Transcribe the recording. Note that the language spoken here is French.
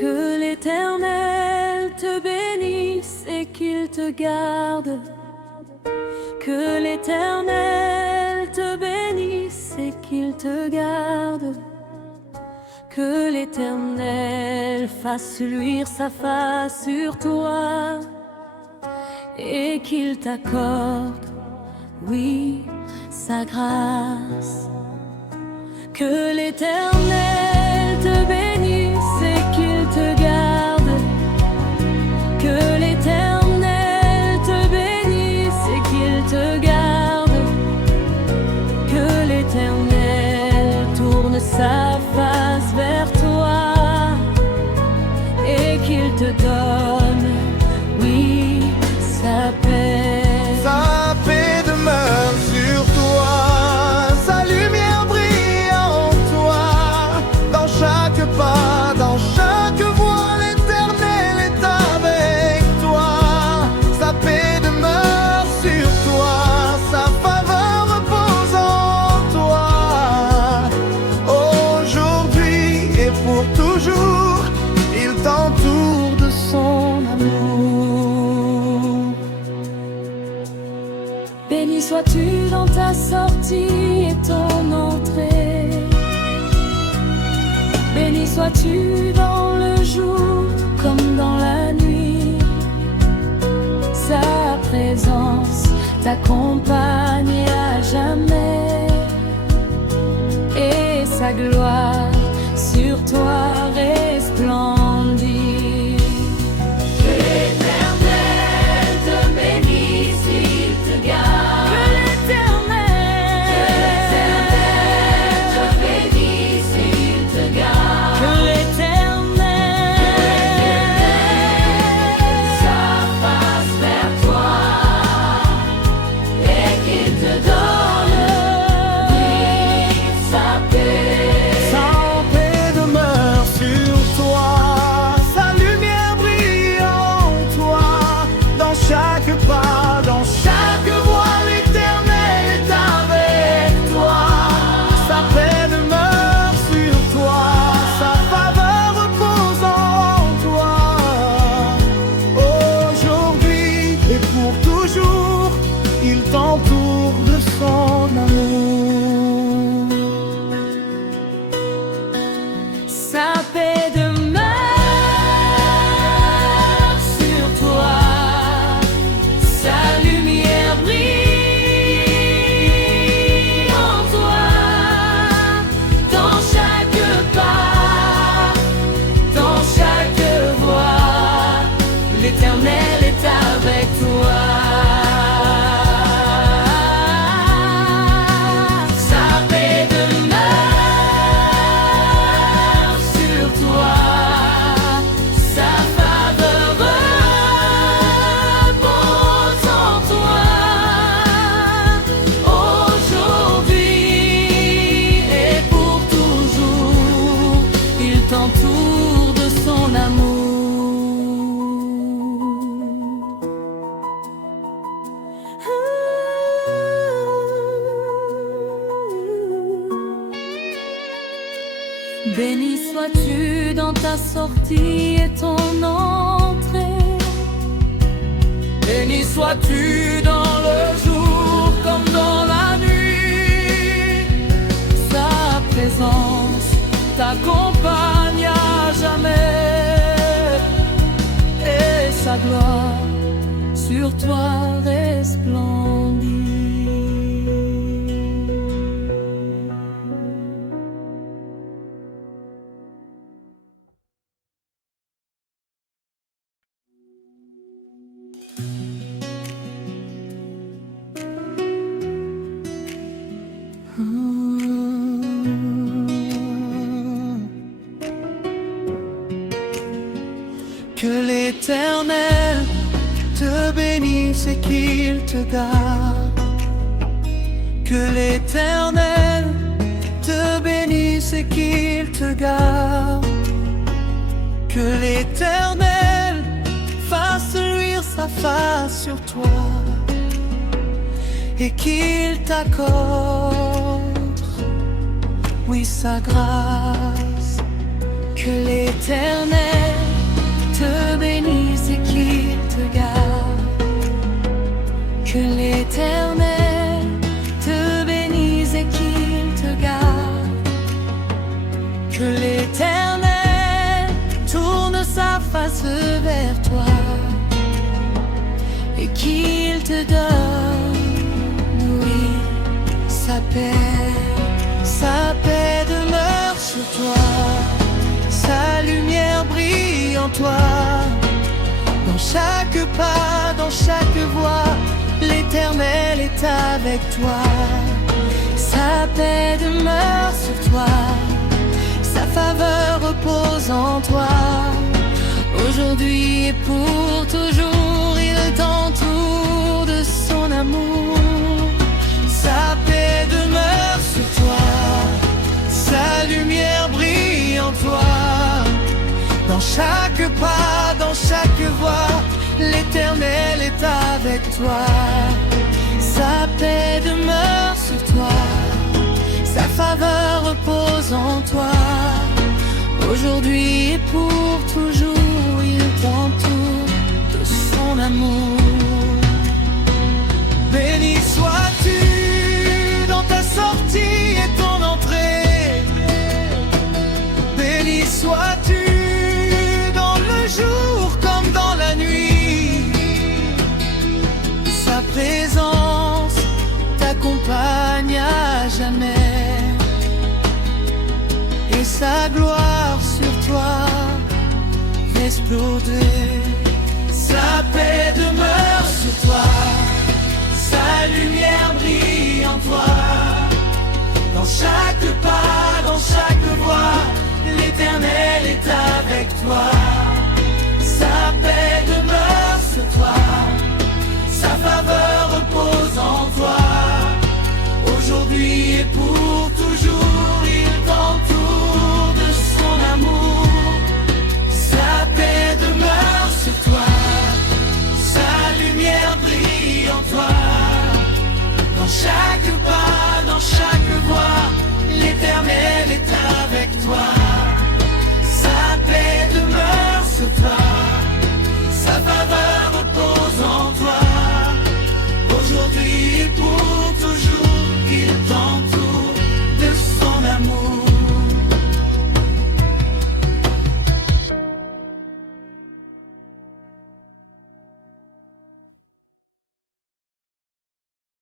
Que l'Éternel te bénisse et qu'il te garde. Que l'Éternel te bénisse et qu'il te garde. Que l'Éternel fasse luire sa face sur toi et qu'il t'accorde, oui, sa grâce. Que l'Éternel te bénisse et qu'il te garde. Que l'Éternel te bénisse et qu'il te garde. Que l'Éternel tourne sa face vers toi et qu'il te donne, oui, sa paix. Sa paix demeure sur toi, sa lumière brille en toi. Dans chaque pas, dans chaque voie, l'Éternel est avec toi. Sa paix demeure sur toi, sa faveur repose en toi. Aujourd'hui et pour toujours, il t'entoure de son amour. Béni sois-tu dans ta sortie et ton entrée. Béni sois-tu dans le jour comme dans la nuit. Sa présence t'accompagne à jamais et sa gloire sur toi resplendit. Que l'Éternel te bénisse, il te garde. Que l'Éternel te bénisse, il te garde. Que l'Éternel sa face vers toi et qu'il te donne, oui, sa paix. Sa paix demeure sur toi, sa lumière brille en toi. Dans chaque pas, dans chaque voie, l'Éternel est avec toi. Sa paix demeure sur toi, sa faveur repose en toi. Aujourd'hui et pour toujours, il t'entoure de son amour. Sa paix demeure sur toi, sa lumière brille en toi. Dans chaque pas, dans chaque voie, l'Éternel est avec toi. Sa paix demeure sur toi, sa faveur repose en toi. Aujourd'hui et pour toujours, il t'entoure de son amour. Béni sois-tu dans ta sortie et ton entrée. Béni sois-tu dans le jour comme dans la nuit. Sa présence t'accompagne à jamais et sa gloire sur toi resplendit. Que l'Éternel te bénisse et qu'il te garde. Que l'Éternel te bénisse et qu'il te garde. Que l'Éternel fasse luire sa face sur toi et qu'il t'accorde, oui, sa grâce. Que l'Éternel te bénisse et qu'il te garde. Que l'Éternel te bénisse et qu'il te garde. Que l'Éternel tourne sa face vers toi et qu'il te donne, oui, sa paix demeure sur toi. Sa lumière brille en toi. Dans chaque pas, dans chaque voie, l'Éternel est avec toi. Sa paix demeure sur toi. Sa faveur repose en toi. Aujourd'hui et pour toujours, il t'entoure de son amour. Sa paix demeure sur toi. Sa lumière brille en toi. Dans chaque pas, dans chaque voie, l'Éternel est avec toi. Sa paix demeure sur toi. Sa faveur repose en toi. Aujourd'hui et pour toujours, il t'entoure de son amour. Béni sois-tu dans ta sortie et ton entrée. Béni sois-tu dans le jour comme dans la nuit. Sa présence t'accompagne à jamais et sa gloire sur toi va exploser. Sa paix demeure sur toi. Sa lumière brille en toi. Dans chaque pas, dans chaque voie, l'Éternel est avec toi.